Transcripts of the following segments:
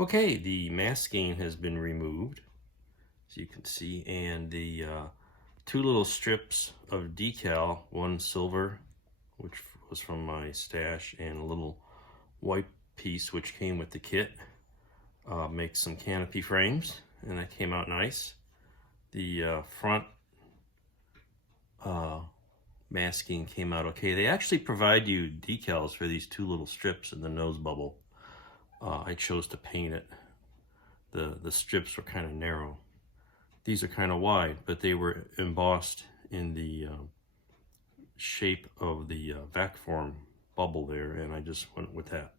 Okay, the masking has been removed, as you can see, and the two little strips of decal, one silver, which was from my stash, and a little white piece which came with the kit, make some canopy frames, and that came out nice. The front masking came out okay. They actually provide you decals for these two little strips in the nose bubble. I chose to paint it. The strips were kind of narrow. These are kind of wide, but they were embossed in the shape of the vac form bubble there, and I just went with that.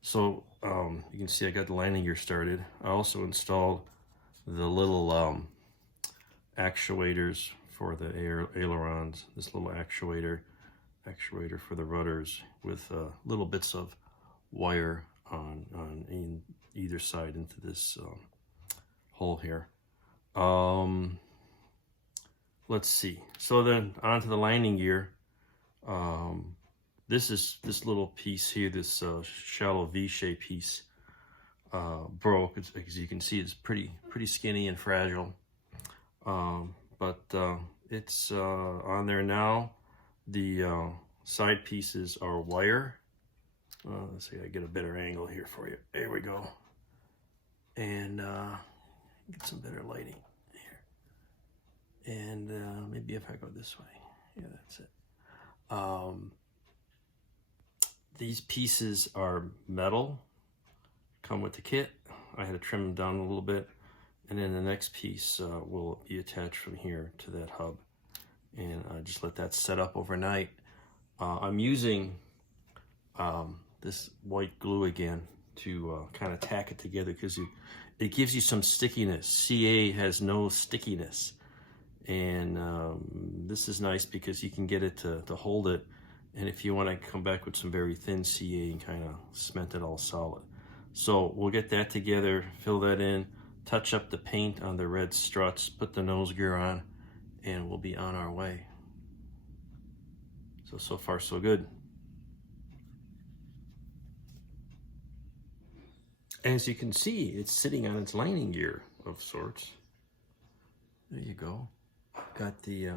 So you can see I got the landing gear started. I also installed the little actuators for the ailerons, this little actuator for the rudders with little bits of wire on either side into this hole here. Let's see. So then onto the landing gear. This little piece here, this shallow V-shaped piece, broke. As you can see, it's pretty skinny and fragile. But it's on there now. The side pieces are wire. Let's see, I get a better angle here for you. There we go. And get some better lighting here. And maybe if I go this way. Yeah, that's it. These pieces are metal, come with the kit. I had to trim them down a little bit. And then the next piece will be attached from here to that hub. And I just let that set up overnight. I'm using this white glue again to kind of tack it together because it gives you some stickiness. CA has no stickiness. And this is nice because you can get it to hold it. And if you want to come back with some very thin CA and kind of cement it all solid. So we'll get that together, fill that in, touch up the paint on the red struts, put the nose gear on, and we'll be on our way. So far so good. As you can see, it's sitting on its landing gear of sorts. There you go. Got the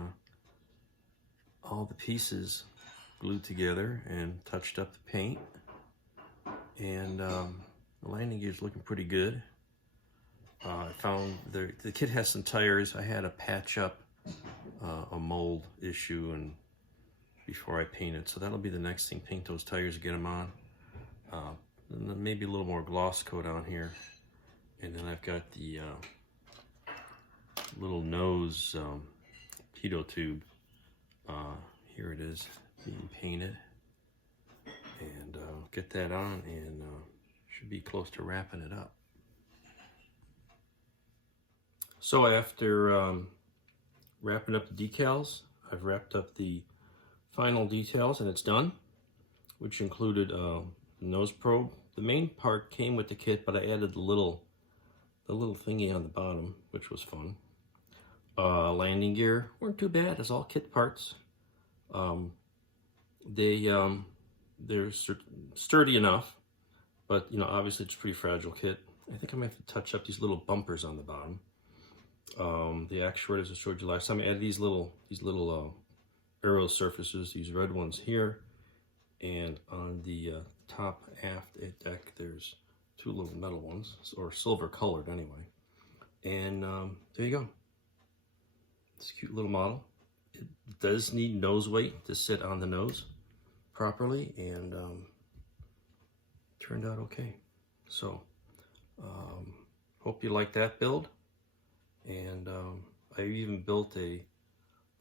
all the pieces glued together and touched up the paint. And the landing gear is looking pretty good. I found the kit has some tires. I had to patch up a mold issue and before I paint it. So that'll be the next thing, paint those tires, get them on. And then maybe a little more gloss coat on here. And then I've got the little nose pitot tube. Here it is, being painted. And get that on and should be close to wrapping it up. So after wrapping up the decals, I've wrapped up the final details and it's done, which included nose probe. The main part came with the kit, but I added the little thingy on the bottom, which was fun. Landing gear weren't too bad. It's all kit parts. They're sturdy enough, but you know, obviously it's a pretty fragile kit. I think I might have to touch up these little bumpers on the bottom. The actuators I showed you last time. I added these little aero surfaces, these red ones here, and on the top aft deck there's two little metal ones, or silver colored anyway. And there you go. It's a cute little model. It does need nose weight to sit on the nose properly, and turned out okay. So hope you like that build. And I even built a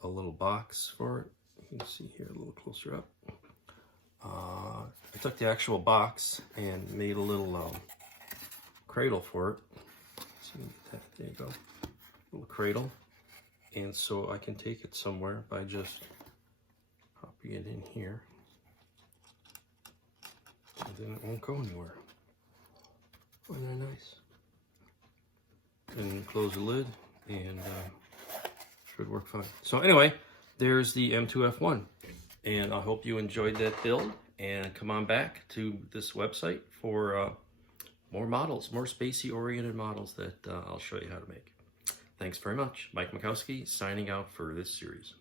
little box for it. You can see here a little closer up. I took the actual box and made a little cradle for it. So there you go, little cradle. And so I can take it somewhere by just popping it in here. And then it won't go anywhere. Isn't that nice? And close the lid and should work fine. So anyway, there's the M2F1. And I hope you enjoyed that build, and come on back to this website for more models, more spacey-oriented models that I'll show you how to make. Thanks very much. Mike Makowski signing out for this series.